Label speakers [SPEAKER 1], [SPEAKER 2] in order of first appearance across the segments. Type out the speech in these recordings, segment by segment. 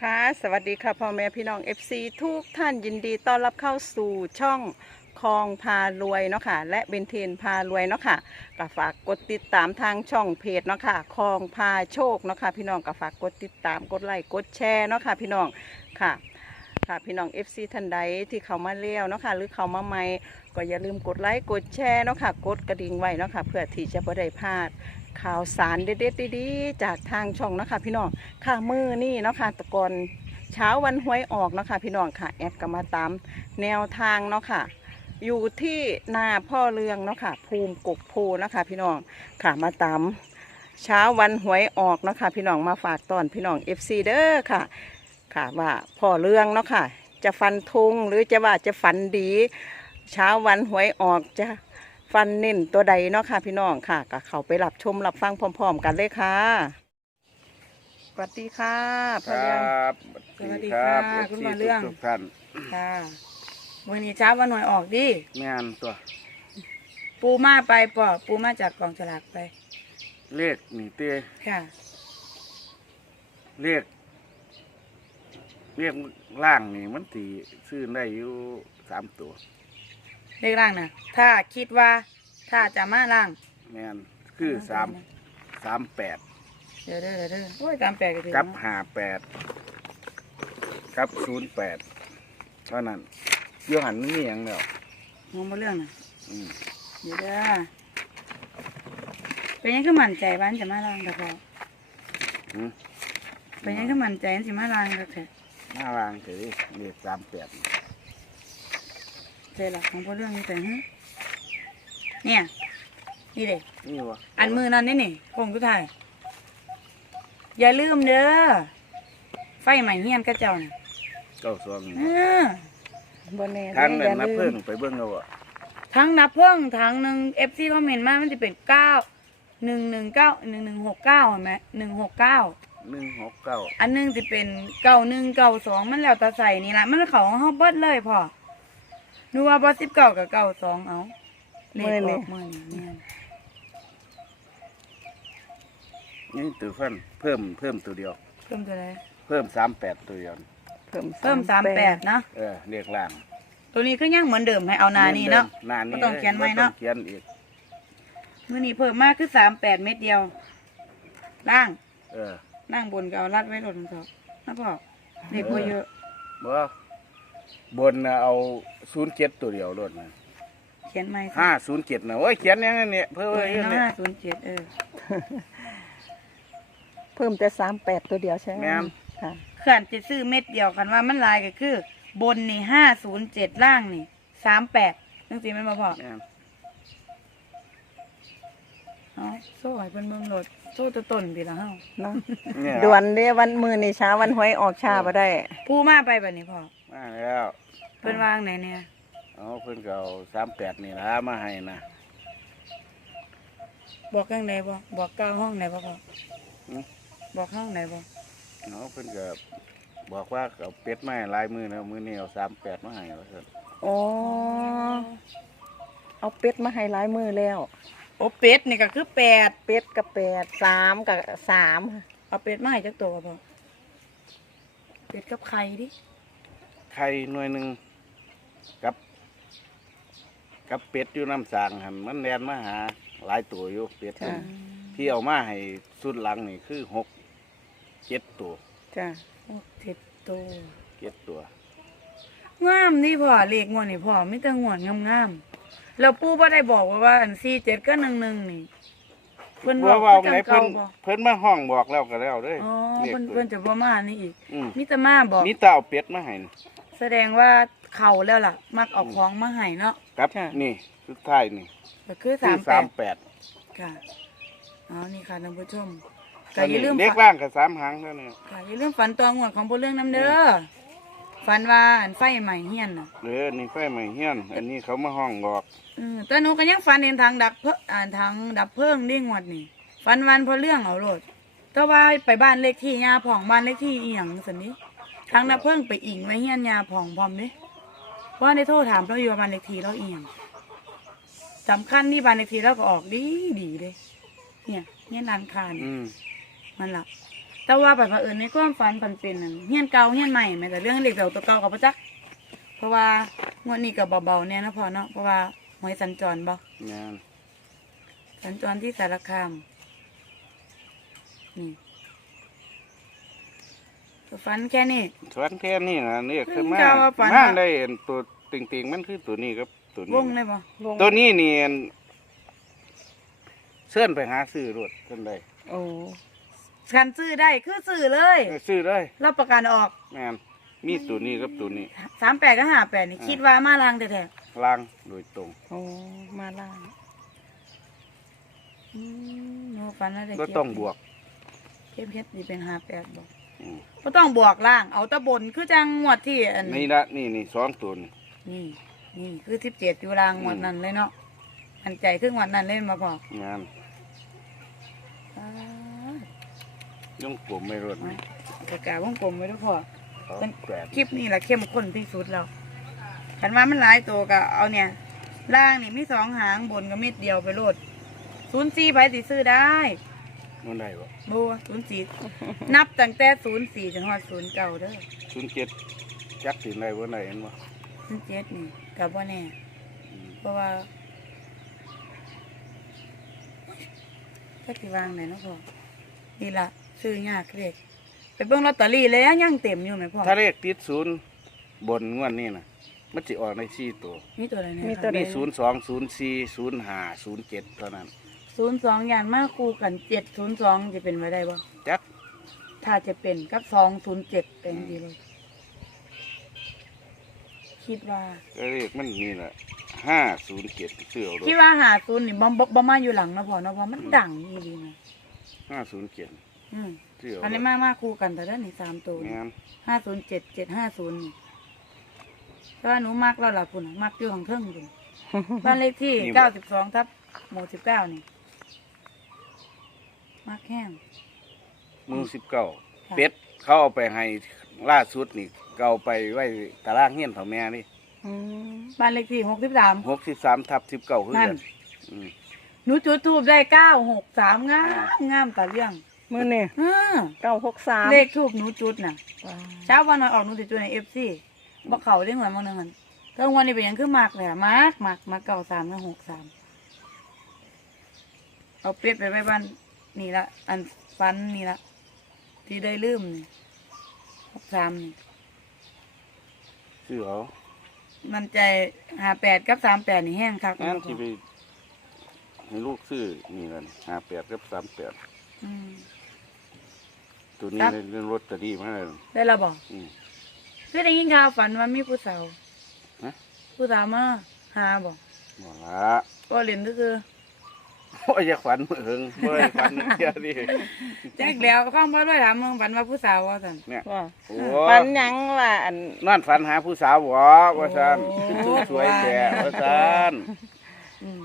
[SPEAKER 1] ค่ะสวัสดีค่ะพ่อแม่พี่น้อง FC ทุกท่านยินดีต้อนรับเข้าสู่ช่องคลองพารวยเนาะค่ะและเบนเทนพารวยเนาะค่ะก็ฝากกดติดตามทางช่องเพจเนาะค่ะคลองพาโชคเนาะค่ะพี่น้องก็ฝากกดติดตามกดไลค์กดแชร์เนาะค่ะพี่น้องค่ะค่ะพี่น้อง FC ท่านใดที่เขามาเลี้ยวเนาะค่ะหรือเขามาใหม่ก็อย่าลืมกดไลค์กดแชร์เนาะค่ะกดกระดิ่งไว้เนาะค่ะเพื่อที่จะไม่ได้พลาด ข่าวสารเด็ดๆดีๆจากทางช่องนะคะพี่น้องค่ะมือนี่เนาะค่ะตะกอนเช้าวันหวยออกเนาะค่ะพี่น้องค่ะแอดก็มาตามแนวทางเนาะค่ะ อยู่ที่นาพ่อเรืองเนาะค่ะ ภูมิกกโพเนาะค่ะพี่น้องค่ะมาตามเช้าวันหวยออกเนาะค่ะพี่น้องมาฝากตอนพี่น้อง FC เด้อค่ะ ค่ะว่าพ่อเรืองเนาะค่ะ จะฟันธงหรือจะว่าจะฝันดี เช้าวันหวยออกจะ ฟันเน้นตัวใดเนาะค่ะพี่น้องค่ะก็เขาไปรับชมรับฟังพร้อม ๆ กันเลยค่ะสวัสดีค่ะ
[SPEAKER 2] ค
[SPEAKER 1] พ่อ
[SPEAKER 2] ร
[SPEAKER 1] เลี้ยงั
[SPEAKER 2] บ
[SPEAKER 3] สวัสดีค่ะ
[SPEAKER 2] รับ
[SPEAKER 3] คุณ
[SPEAKER 2] FC
[SPEAKER 3] หมอเรื่อง
[SPEAKER 2] ทุกๆท่าน
[SPEAKER 3] ค่ะวันนี้เช้าวันหน่วยออกดิ
[SPEAKER 2] งานตัว
[SPEAKER 3] ปูมาไปปอปูมาจากกองฉลากไป
[SPEAKER 2] เลขนี่เต้
[SPEAKER 3] ค่ะ
[SPEAKER 2] เลขเลขล่างนี่มันตีซื้อได้อยู่สามตัว
[SPEAKER 3] เลขล่างนะถ้าคิดว่าถ้าจะมาล่าง
[SPEAKER 2] แมนคือสามสามแปด
[SPEAKER 3] เดี๋ยวเด้อเดี๋ยวเด้อโอ้ยตามแปลกกันที
[SPEAKER 2] กับห้าแปดกับศูนย์แปดเท่านั้นโยหันมันมีอย่างเดียว
[SPEAKER 3] มองมาเรื่องนะ
[SPEAKER 2] อืม
[SPEAKER 3] เดี๋ยวเด้อเป็นยังก็มั่นใจบ้านจะมาล่างกับพอ
[SPEAKER 2] หืม
[SPEAKER 3] เป็นยังก็มั่นใจว่าสิมาล่างกับแท้
[SPEAKER 2] หน้าวางเฉยเลขสามแปด
[SPEAKER 3] ใจหลักของพวกเรื่องนี้แต่ฮะเนี่ยนี่เด็
[SPEAKER 2] นี่วะ
[SPEAKER 3] อันมือนั่นนี่นี่คงทุกทายอย่าลืมเด้อไฟใหม่เฮียนกระเจ้าน่ะ
[SPEAKER 2] เก้าสอง
[SPEAKER 3] เออ
[SPEAKER 1] บนแน่
[SPEAKER 2] ทั้ง
[SPEAKER 1] อ
[SPEAKER 2] นั้น
[SPEAKER 1] ย่า
[SPEAKER 2] นับเพิ่งไปเบิ้งเอาอะ
[SPEAKER 3] ทั้งนับเพิ่งทั้งหนึ่งเอฟซีคอมเมนต์มามันจะเป็นเก้าหนึ่งหนึ่งเก้าหนึ่งหนึ่งหกเก้าเห็นไหมหนึ่งหกเก้า
[SPEAKER 2] หนึ่งหกเก้า
[SPEAKER 3] อันหนึ่งจะเป็นเก้าหนึ่งเก้าสองมันแล้วแต่ใส่นี่ละมันเขาของเขาเบิดเลยพอ ดูว่าบอสิบเก้ากับเก้าสองเอาเลขออกมือนี่เนี่ย
[SPEAKER 2] นี่ตัวเพิ่นเพิ่มเพิ่มตัวเดียว
[SPEAKER 3] เพิ่มตัวไหน
[SPEAKER 2] เพิ่มสามแปดตัวเดียว
[SPEAKER 1] เพิ่ม
[SPEAKER 3] เพิ่มสามแปดนะ
[SPEAKER 2] เออเรียกล่าง
[SPEAKER 3] ตัวนี้ก็ยังเหมือนเดิมให้เอานานี่เนาะ
[SPEAKER 2] หนานี่
[SPEAKER 3] บ่ต้องเขียนไว้เนาะ
[SPEAKER 2] บ่ต้องเขียนอีก
[SPEAKER 3] มื่อนี้เพิ่มมากคือสามแปดเม็ดเดียว ล่าง
[SPEAKER 2] เออ
[SPEAKER 3] ล่างบนก็เอารัดไว้หลดของเขานะพ่อเด็กบ่เยอะ
[SPEAKER 2] บ่ บนน่ะเอาศูนย์เจ็ดตัวเดียวรถนะ
[SPEAKER 3] เขียนไม่
[SPEAKER 2] ห้าศูนย์เจ็ดนะโอ้ยเขียนอยังไงเนี่ยเพิ่ม
[SPEAKER 3] ตัว
[SPEAKER 2] ไว้
[SPEAKER 3] นี้
[SPEAKER 2] เยอะ
[SPEAKER 3] เนาะ
[SPEAKER 2] เนี่ย
[SPEAKER 3] ห้าศูนย์เจ็ดเออ
[SPEAKER 1] เพิ่มแต่สามแปดตัวเดียวใช่ไหม
[SPEAKER 2] แม่น
[SPEAKER 1] ค่ะ
[SPEAKER 3] เขื่อนจะซื้อเม็ดเดียวกันว่ามันลายก็คือ บนนี่ห้าศูนย์เจ็ดล่างนี่สามแปดจังสิแม่นบ่พ่อ
[SPEAKER 2] แม่น
[SPEAKER 3] เอาโซ่ให้เพิ่นเบิ่งโหลดโซ่ตัวต้นพี่ละเฮา
[SPEAKER 1] เนาะ
[SPEAKER 2] เนี่ย
[SPEAKER 1] ด่วนเด้วันมือนี่เช้าวันหวยออกชาบ่ได้
[SPEAKER 3] ผู้มาไปบัดนี้พ่อ
[SPEAKER 2] มาแล้ว
[SPEAKER 3] เพิ่นวางไหนเนี่ย
[SPEAKER 2] เอาเพิ่นก็เอาสามแปดนี่ละมาให้นะ
[SPEAKER 3] บอกข้างไหนบ่บอกกลางห้องไหนบ่พ่อ
[SPEAKER 2] อืม
[SPEAKER 3] บอกห้องไหนบ่
[SPEAKER 2] เอาเพิ่นก็บอกว่าเอาเป็ดมาให้ลายมือนะมือนี่เอาสามแปดมาให้ว่าซั่น
[SPEAKER 1] อ๋อเอาเป็ดมาให้หลายมือแล้ว
[SPEAKER 3] โอ้เป็ดนี่ก็คือแปด
[SPEAKER 1] เป็ดกับแปดสามกับสาม
[SPEAKER 3] เอาเป็ดมาให้จักตัวบ่พ่อเป็ดกับไข่ดิ
[SPEAKER 2] ไข่หน่วยหนึ่งกับ กับเป็ดอยู่น้ำสางหันมันแลนมาหา หลายตัวอยู่เป็ด
[SPEAKER 1] จ้ะ
[SPEAKER 2] ที่เอามาให้สุดหลังนี่คือหกเจ็ดตัว
[SPEAKER 1] จ้ะ
[SPEAKER 3] โอ้เจ็ดตัว
[SPEAKER 2] เจ็ดตัว
[SPEAKER 3] งามนี่พ่อเลขงวดนี่พ่อมีแต่งวดงามๆแล้วปู่บ่ได้บอกว่าว่าอันสี่เจ็ดก็หนึ่งหนึ่งนี่เพิ่นบ
[SPEAKER 2] ว่า
[SPEAKER 3] อก
[SPEAKER 2] ว่า
[SPEAKER 3] คือ
[SPEAKER 2] ไง
[SPEAKER 3] จัง
[SPEAKER 2] เพิ่
[SPEAKER 3] เก่านบ่
[SPEAKER 2] เพิ่นมาห้องบอกแล้วก็แล้วเด้ย
[SPEAKER 3] อ๋อ
[SPEAKER 2] รียก
[SPEAKER 3] เพิ่นเพิ่นจะบ่มานี่อีก
[SPEAKER 2] อืม
[SPEAKER 3] มีแต่มาบอก
[SPEAKER 2] มีแตาเอาเป็ดมาให้นี่
[SPEAKER 3] แสดงว่าเข้าแล้วล่ะ มักเอาของมาให้เนาะ
[SPEAKER 2] ครับนี่สุดท้ายนี่
[SPEAKER 3] ก็คือ
[SPEAKER 2] คือ
[SPEAKER 3] 38
[SPEAKER 2] สามแปด
[SPEAKER 3] ค่ะอ๋อนี่ค่ะท่านผู้ชมก็อย่าลืม
[SPEAKER 2] เล็ก
[SPEAKER 3] ฝัน
[SPEAKER 2] ล่างกับสามหางเท่านี้
[SPEAKER 3] ค่ะอย่าลืมฝันตัวงวดของบ่เรื่องน้ำเด้อฝันว่าอันไฟใหม่เฮียนน่ะ
[SPEAKER 2] เออนี่ไฟใหม่เฮียน อันนี้เขามาห้องบอก
[SPEAKER 3] เออแต่หนูก็ยังฝันเห็นทางดับเพลิงอ่าทางดับเพลิงดิ่งวัดนี่ฝันวันเพราะเรื่องเอาโลดแต่ว่าไปบ้านเลขที่ยาผ่องบ้านเลขที่อีหยังสันนี้ ทางดับเพลิงไปอิงไว้เฮียนยาผ่องพร้อมเด้เพราะว่าในโทรถามเราอยู่ว่าบ้านเลขที่เราอีหยังสำคัญที่บ้านเลขที่เราก็ออกดีดีเลย เนี่ยเนี่ยร้านค้านี่
[SPEAKER 2] อืม
[SPEAKER 3] มันหลับแต่ว่าปัดเผอิญในความฝันปันเป็นนั่นเฮียนเก่าเฮียนใหม่แม้แต่เรื่องเล็กเก่าตัวเก่ากับประจักเพราะว่างวดนี้ก็เบาๆเนี่ยนะพอเนาะเพราะว่าหวยสัญจรบ่
[SPEAKER 2] แม่น
[SPEAKER 3] สัญจรที่สารคามนี่ตัว ฝันแค่นี้
[SPEAKER 2] สวนแค่นี้นะเนี่ยคือมา
[SPEAKER 3] เจ้าว่าฝัน
[SPEAKER 2] มา
[SPEAKER 3] ว่า
[SPEAKER 2] ได้เห็นตัวติงๆมันคือตัวนี้ครับตัวนี้
[SPEAKER 3] วงเลยบ่
[SPEAKER 1] วง
[SPEAKER 2] ตัวนี้นี่อันเชิญไปหาซื้อรถกันได้
[SPEAKER 1] โอ้
[SPEAKER 3] กันซื้อได้คือซื้อเลย
[SPEAKER 2] เออซื้อเลย
[SPEAKER 3] รับประกันออก
[SPEAKER 2] แม่นมีตัวนี้กับตัวนี้
[SPEAKER 3] สามแปดก็ห้าแปดนี่
[SPEAKER 2] อ่า
[SPEAKER 3] คิดว่ามาลางแท้
[SPEAKER 2] ล่างโดยตรง
[SPEAKER 1] โอ้มาล่าง
[SPEAKER 3] ๆอืมหนูฝันว่าได้
[SPEAKER 2] ก็
[SPEAKER 3] เบ
[SPEAKER 2] ต้องบวก
[SPEAKER 3] เก็บเฮ็ดนี่เป็นห้าแปดบ่
[SPEAKER 2] อื ม
[SPEAKER 3] ก็ต้องบวกล่าง เอาแตะบนคือจังงวดที่อัน
[SPEAKER 2] นี่ละนี่นี่สองตัวนี่
[SPEAKER 3] นี่ นี่คือสิบเจ็ดอยู่ล่างงวดนั้นเลยเนาะอันใจครึ่งวันนั้นเล่นมาพอ งา
[SPEAKER 2] น
[SPEAKER 3] อ่า
[SPEAKER 2] ย่องกลมไม่รถ
[SPEAKER 3] ไว้กระกาวงกลมไว้ด้วยพอ
[SPEAKER 2] เขา
[SPEAKER 3] เป็น
[SPEAKER 2] แปด
[SPEAKER 3] คลิปนี้แหละเข้มข้นที่สุดแล้วขันว่ามันหลายตัวก็เอาเนี่ย ล่างนี่มีสองหางบนก็เม็ดเดียวไปโลดศูนย์สี่ไผสิซื้อได้
[SPEAKER 2] มันได้บ่
[SPEAKER 3] บัวศูนย์สี่นับตั้งแต่ศูนย์สี่ถึงหอดศูนย์เก้าเด้อ
[SPEAKER 2] ศูนย์เจ็ดจักสิได้บ่ได้เห็นบ่
[SPEAKER 3] ศูนย์เจ็ดนี่กับว่าแน่
[SPEAKER 2] อืม
[SPEAKER 3] เพราะว่าถ้าสิวางไหนเนาะพ่อนี่ละซื้อยากเรียกไปเบิ่งลอตเตอรี่แล้วยังเต็มอยู่ไหมพ่อ
[SPEAKER 2] ถ้าเลขติดศูนย์บนงวดนี้นะมันจะออกในสี่ตัว
[SPEAKER 3] มีตัวอะไรเนี่ย
[SPEAKER 1] มีตัว
[SPEAKER 2] มีศูนย์สองศูนย์สี่ศูนย์ห้าศูนย์เจ็ดเท่านั้น
[SPEAKER 3] ศูนย์สองอย่างมากคู่กันเจ็ดศูนย์สองจะเป็นไปได้บ่
[SPEAKER 2] จัก
[SPEAKER 3] ถ้าจะเป็นกับสองศูนย์เจ็ดเป็นดีเลย คิดว่า
[SPEAKER 2] ก็เลขมันนี่แหละห้าศูนย์เจ็ดเสื้อรถ
[SPEAKER 3] คิดว่าหาศูนย์นี่บ่บ่บ่มาอยู่หลังเนาะพ่อเนาะเพราะมันดังอีดีนะ
[SPEAKER 2] ห้าศูนย์เจ็ด
[SPEAKER 3] อืม
[SPEAKER 2] เสื้อรถ
[SPEAKER 3] อันนี้มากมากคู่กันแต่ด้านนี้สามตัว
[SPEAKER 2] งาน
[SPEAKER 3] ห้าศูนย์เจ็ดเจ็ดห้าศูนย์แต่ว่าหนูมักแล้วล่ะคุณมักอยู่ของเทิงคุณ บ้านเลขที่เก้าสิบสองทับหมู่สิบเก้านี่ มักแห้ง
[SPEAKER 2] มือสิบเก้า
[SPEAKER 3] ค่ะ
[SPEAKER 2] เป็ดเขาเอาไปให้ล่าสุดนี่ก็เอาไปไว้ตารางเฮียนเถาแม่นี่
[SPEAKER 1] อืม
[SPEAKER 3] บ้านเลขที่หกสิบสาม
[SPEAKER 2] หกสิบสามทับสิบเก้าคือ
[SPEAKER 3] นั่
[SPEAKER 2] กันนอืม
[SPEAKER 3] หนูจุดทูบได้เก้าหกสามงา
[SPEAKER 2] อ่า
[SPEAKER 3] มงามตาเรื่อง
[SPEAKER 1] มือนี่
[SPEAKER 3] อ่า
[SPEAKER 1] เก้าหกสาม
[SPEAKER 3] เลขทูบหนูจุดน่ะ เช้าวันหน่อยออกหนูติดจุดในเอฟซีบ่เขาได้เหมือนมันนึงหันเทิงวันนี้เป็นหยังคือมากเลยอะมากมากมากเก้าสามกับหกสามเอาเป็ดไปไว้บ้าน นี่ละ อันฟันนี่ละ ที่ได้ลืมนี่หกสามนี่
[SPEAKER 2] ซื้อเขา
[SPEAKER 3] มันใจหาแปดกับสามแปดนี่แห้งคัก
[SPEAKER 2] งั้นที่ไปให้ลูกซื้อนี่แหละห้าแปดกับสามแปด
[SPEAKER 3] อืม
[SPEAKER 2] ตัวนี้
[SPEAKER 3] ครับ
[SPEAKER 2] เรื่องรถตะดีมาเลย
[SPEAKER 3] ได้และบอก
[SPEAKER 2] อืม
[SPEAKER 3] คือได้ยินข่าวฝันว่ามีผู้สาว
[SPEAKER 2] ฮะ
[SPEAKER 3] ผู้สาวมาหาบอก
[SPEAKER 2] บอกละ
[SPEAKER 3] ก็เรียนก็คือ
[SPEAKER 2] โอ้ยอยากฝันมือหึงโอ้ยฝันเที่ยวดิ
[SPEAKER 3] แจ้งแล้วข้างพ่อด้วยถามมึงฝันว่าผู้สาวว่าสัน
[SPEAKER 2] เนี่ย
[SPEAKER 1] ว่า
[SPEAKER 2] โอ้
[SPEAKER 1] ปันหยังว่าอัน
[SPEAKER 2] นอนฝันหาผู้สาวบ่ว่าซั่น
[SPEAKER 3] โอ้
[SPEAKER 2] คือสวยแก่ว่าซั่น
[SPEAKER 3] อืม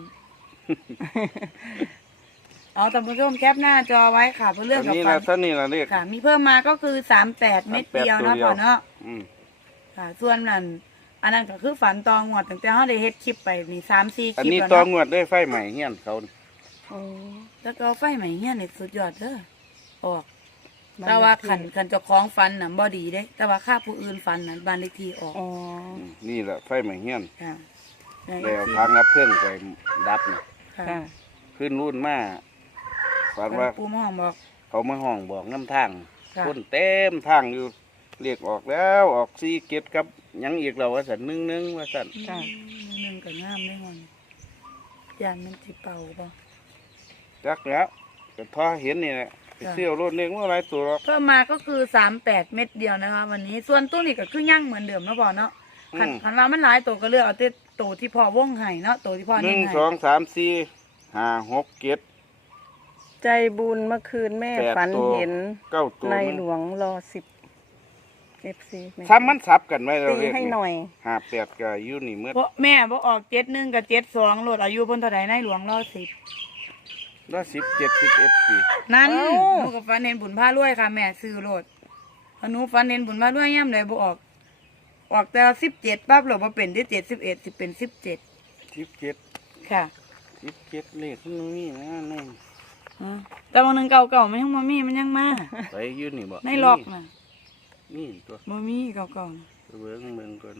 [SPEAKER 3] เอาท่านผู้ชมแคปหน้าจอไว้ค่ะเพื่อเรื่อง
[SPEAKER 2] อัน
[SPEAKER 3] กับ
[SPEAKER 2] นี้
[SPEAKER 3] ฝั
[SPEAKER 2] ละ
[SPEAKER 3] น
[SPEAKER 2] ท่านนี่ละเรียก
[SPEAKER 3] ค่ะ มีเพิ่มมาก็คือสามแปดเม็ดเดียวเนาะ
[SPEAKER 2] 38ตัวเดียว
[SPEAKER 3] พ่อเนาะ
[SPEAKER 2] อืม
[SPEAKER 3] ค่ะ ส่วนนั้นอันนั้นก็คือฝันตองวดตั้งแต่เขาได้เฮ็ดคลิปไปนี่สามสี่ค
[SPEAKER 2] อัน
[SPEAKER 3] ลิป
[SPEAKER 2] นี้
[SPEAKER 3] แล้ว
[SPEAKER 2] ตอง
[SPEAKER 3] เนาะ
[SPEAKER 2] งวดได้ไฟใหม่เฮียนเขานี่
[SPEAKER 1] โอ้
[SPEAKER 3] แล้วก็ไฟใหม่เฮียนี่สุดยอดเด้อออก แต่ว่าขันขันเจ้าของฟันน่ะบ่ดีเด้ แต่ว่าค่าผู้อื่นฟันน่ะบ้านเลขที่ออก
[SPEAKER 1] อ๋อ
[SPEAKER 2] อืมนี่แหละไฟใหม่เฮียน
[SPEAKER 3] ค่ะ
[SPEAKER 2] แล้วทางรับเพื่อนไปดับนี่
[SPEAKER 3] ค่ะ
[SPEAKER 1] ค่ะ
[SPEAKER 2] ขึ้นรุ่นมาฝัน
[SPEAKER 3] ว่า
[SPEAKER 2] ว่า
[SPEAKER 3] ปูมองบอก
[SPEAKER 2] เขามาห้องบอกน้ำทาง
[SPEAKER 3] ค่ะ
[SPEAKER 2] คนเต็มทางอยู่เรียกออกแล้วออกซีเก็ตกับหยังอีกเราว่าสันหนึ่งหนึ่งว่าสัน
[SPEAKER 1] ค่ะ
[SPEAKER 3] หนึ่งก็งามได้หอนยานมันสิเป่าบ่
[SPEAKER 2] จักแล้วก็พอเห็นนี่แหละไป
[SPEAKER 3] ค่ะ
[SPEAKER 2] เที่ยวรถเลี้ยงว่าอะไรตัวหรอก
[SPEAKER 3] เพิ่มมาก็คือสามแปดเม็ดเดียวนะคะ วันนี้ส่วนตู้นี่ก็คือย่างเหมือนเดิมเนาะพ่อเนาะขัน
[SPEAKER 2] อืม
[SPEAKER 3] ขันว่ามันหลายตัวก็เลือกเอาแต่ตัวที่พ่อวงไห้เนาะตัวที่พ่อ
[SPEAKER 2] ห
[SPEAKER 3] เน้
[SPEAKER 2] นึ่
[SPEAKER 3] น
[SPEAKER 2] ง
[SPEAKER 3] ให้
[SPEAKER 2] สองสามสี่ห้าหกเจ็ด
[SPEAKER 1] ใจบุญเมื่อคืนแม่
[SPEAKER 2] แปด
[SPEAKER 1] ฝัน
[SPEAKER 2] ตัว
[SPEAKER 1] เห็น
[SPEAKER 2] เก้าตัว
[SPEAKER 1] ใน
[SPEAKER 2] นึง
[SPEAKER 1] หลวงรอสิบเอฟซี
[SPEAKER 2] ซ้ำมันสับกันไว้เรา
[SPEAKER 1] ตี
[SPEAKER 2] เรียก
[SPEAKER 1] ให้หน่อย
[SPEAKER 2] ห้าแปดก็อยู่นี่เมื่อ
[SPEAKER 3] เพราะแม่บ่ออกเจ็ดหนึ่งกับเจ็ดสองโหลดอายุเพิ่นเท่าไหร่ในหลวงรอสิบ
[SPEAKER 2] ละสิบเจ็ดสิบเอ็ดปี
[SPEAKER 3] นั้น
[SPEAKER 1] เอ้า
[SPEAKER 3] หนูกับฟันเน้นบุญผ้ารวยค่ะแม่ซื้อโหลดพอหนูฟันเน้นบุญผ้ารวยย่ำใดบ่ออก ออกแต่สิบเจ็ดปั๊บหลดมาเป็นที่เจ็ดสิบเอ็ดสิเป็นสิบเจ็ด
[SPEAKER 2] สิบเจ็ด
[SPEAKER 3] ค่ะ
[SPEAKER 2] สิบเจ็ดเลขนี่นะนี่
[SPEAKER 3] อ๋อแต่บางหนึงเก่าๆมันยังบ่มีมันยังมา
[SPEAKER 2] ไปอยู่นี่บ่
[SPEAKER 3] ในล็อกน่ะ
[SPEAKER 2] นี่ตัว
[SPEAKER 3] บ่มีเก่าๆน่ะ
[SPEAKER 2] ไปเบิ่งเบิ่งก่อน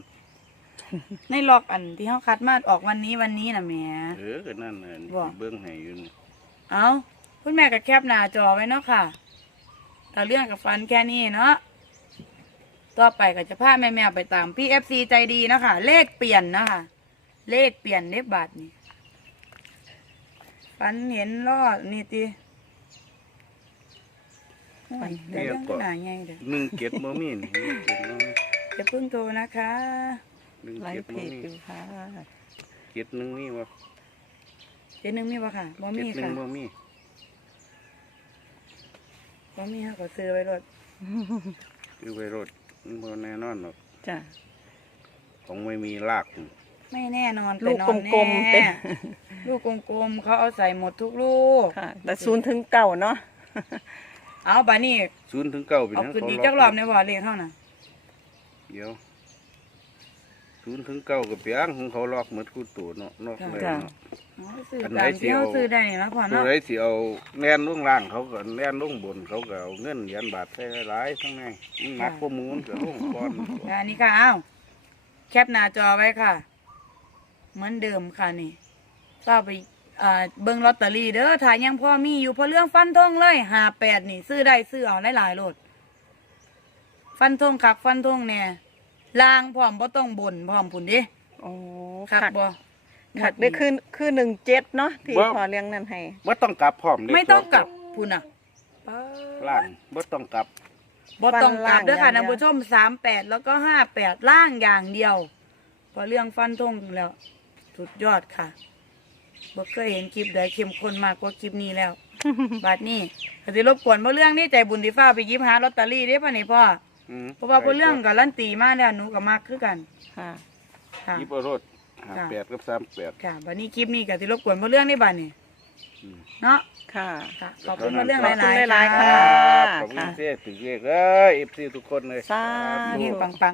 [SPEAKER 3] ในล็อกอันที่เฮาคัดมาออกวันนี้วันนี้น่ะแหม
[SPEAKER 2] เออก็นั่นน่ะ
[SPEAKER 3] บ่
[SPEAKER 2] เบิ่งให้อยู่นี่
[SPEAKER 3] เอาคุณแม่ก็แคปหน้าจอไว้เนาะค่ะแต่เรื่องกับฟันแค่นี้เนาะต่อไปก็จะพาแม่ๆไปตาม PFC ใจดีเนาะคะเลขเปลี่ยนเนาะคะเลขเปลี่ยนเลขบาทนี่ฟันเห็นรอดนี่ติฟันเดี๋ยวเรื่องขนาดไงเด้อ
[SPEAKER 2] หนึ่งเก็ดบ่มีนี่หนึ่งเก็ดบ่มี
[SPEAKER 3] จะพึ่งโทรนะคะ
[SPEAKER 2] หนึ่ง
[SPEAKER 1] ไล
[SPEAKER 2] เก็ด
[SPEAKER 1] ฟ์เพ
[SPEAKER 2] บ่
[SPEAKER 1] จ
[SPEAKER 2] มี
[SPEAKER 1] อยู่ค่ะ
[SPEAKER 2] เก็ดหนึงมีบ่
[SPEAKER 3] เจ๊นึงมีปะค่ะบ่
[SPEAKER 2] เก็
[SPEAKER 3] มี
[SPEAKER 2] ดหนึง
[SPEAKER 3] ค่ะ
[SPEAKER 2] บ่มี
[SPEAKER 3] บ่มีค่ะก็ซื้อไว้รถ
[SPEAKER 2] คือไปรถมันบ่แน่นอนหรอก
[SPEAKER 1] จ้ะ
[SPEAKER 2] ของไม่มีราก
[SPEAKER 3] ไม่แน่นอน
[SPEAKER 1] ลูก
[SPEAKER 3] แต่นอน
[SPEAKER 1] กลมๆ
[SPEAKER 3] แน่
[SPEAKER 1] เต็ม
[SPEAKER 3] ลูกกลมๆเขาเอาใส่หมดทุกลูก
[SPEAKER 1] ค่ะ แต่ศูนย์ถึงเก่าเนาะ
[SPEAKER 3] เอาบานี่
[SPEAKER 2] ศูนย์ถึงเก้าเป็น
[SPEAKER 3] เอา
[SPEAKER 2] หยัง
[SPEAKER 3] ขึ้น
[SPEAKER 2] เขา
[SPEAKER 3] อีก
[SPEAKER 2] ล็
[SPEAKER 3] จักรอบในบ่อเรียกเท่าน่ะ
[SPEAKER 2] เดี๋ยวศูนย์ถึงเก้าก็เปียงของเขาล็อกหมดกูตัวเนาะนอกเลย
[SPEAKER 1] จ้ะ
[SPEAKER 2] เนาะ
[SPEAKER 3] เอาซื้อ
[SPEAKER 2] อันไหน
[SPEAKER 3] ตาม
[SPEAKER 2] สิ
[SPEAKER 3] ที่เขา
[SPEAKER 2] เอา
[SPEAKER 3] ซื้อได้นี่แล้วพอ
[SPEAKER 2] ตัว
[SPEAKER 3] เนาะ
[SPEAKER 2] ไหนสิเอาแน่นลงล่างเขาก็แน่นลงบนเขาก็เอาเงินเหรียญบาทใส่หลายๆข้างในมันหนักกว่าหมูนก็ลงก่อน
[SPEAKER 3] อันนี้ค่ะเอาแคปหน้าจอไว้ค่ะ เหมือนเดิมค่ะนี่ก็ไปอ่าเบิ่งลอตเตอรี่เด้อถ่ายยังพ่อมีอยู่เพราะเรื่องฟันธงเลยหาแปดนี่ ซื้อได้ซื้อเอาหลายๆโลด ฟันธงคักฟันธงเนี่ยลางพร้อมบ่ต้องบ่นพร้อมพุ่นเดิ
[SPEAKER 1] โอ้
[SPEAKER 3] คัก
[SPEAKER 1] ขัก
[SPEAKER 3] บ่
[SPEAKER 1] ขักได้คือคือหนึ่งเจ็ดเนาะที่
[SPEAKER 2] บ่
[SPEAKER 1] พอเลี้ยงนั่นให้
[SPEAKER 2] บ่ต้องกลับพร้อมเด้
[SPEAKER 3] ไม่ต้องกลับพุ่นอะ
[SPEAKER 2] ล่างบ่ต้องกลับ
[SPEAKER 3] บ่ต้องกลับเด้อค่ะท่านผู้ชมสามแปดแล้วก็ห้าแปดล่างอย่างเดียว พอเรื่องฟันธงแล้ว สุดยอดค่ะบ่เคยเห็นคลิปใดเข้มข้นมากกว่าคลิปนี้แล้ว บัดนี้ก็สิรบกวนบ่เรื่องนี้ใจบุญที่ฟ้าไปหยิบหาลอตเตอรี่ได้ป่ะนี่พ่อ
[SPEAKER 2] อืม
[SPEAKER 3] เพราะว่าบ่เรื่องก็ลั่นตีมาแล้วหนูก็มักคือกัน
[SPEAKER 1] ค่ะ
[SPEAKER 3] ค่ะ
[SPEAKER 2] หยิบเอารถ ห้า
[SPEAKER 3] ค่ะ
[SPEAKER 2] แปดกับสามแปด
[SPEAKER 3] ค่ะบัดนี้คลิปนี้ก็สิรบกวนบ่เรื่องนี่บัดนี้
[SPEAKER 2] อืม
[SPEAKER 3] เนาะ
[SPEAKER 1] ค่ะ
[SPEAKER 3] ค่ะขอบคุณบ่เรื่องห
[SPEAKER 1] ขอบคุณ
[SPEAKER 3] ลายๆ
[SPEAKER 1] หลายๆ
[SPEAKER 3] ค่ะ
[SPEAKER 1] ค่ะ
[SPEAKER 2] ขอบคุณเสียถึงเรียกเอ้ย FC ทุกคนเลย
[SPEAKER 1] สาธุ
[SPEAKER 3] เฮงปังๆ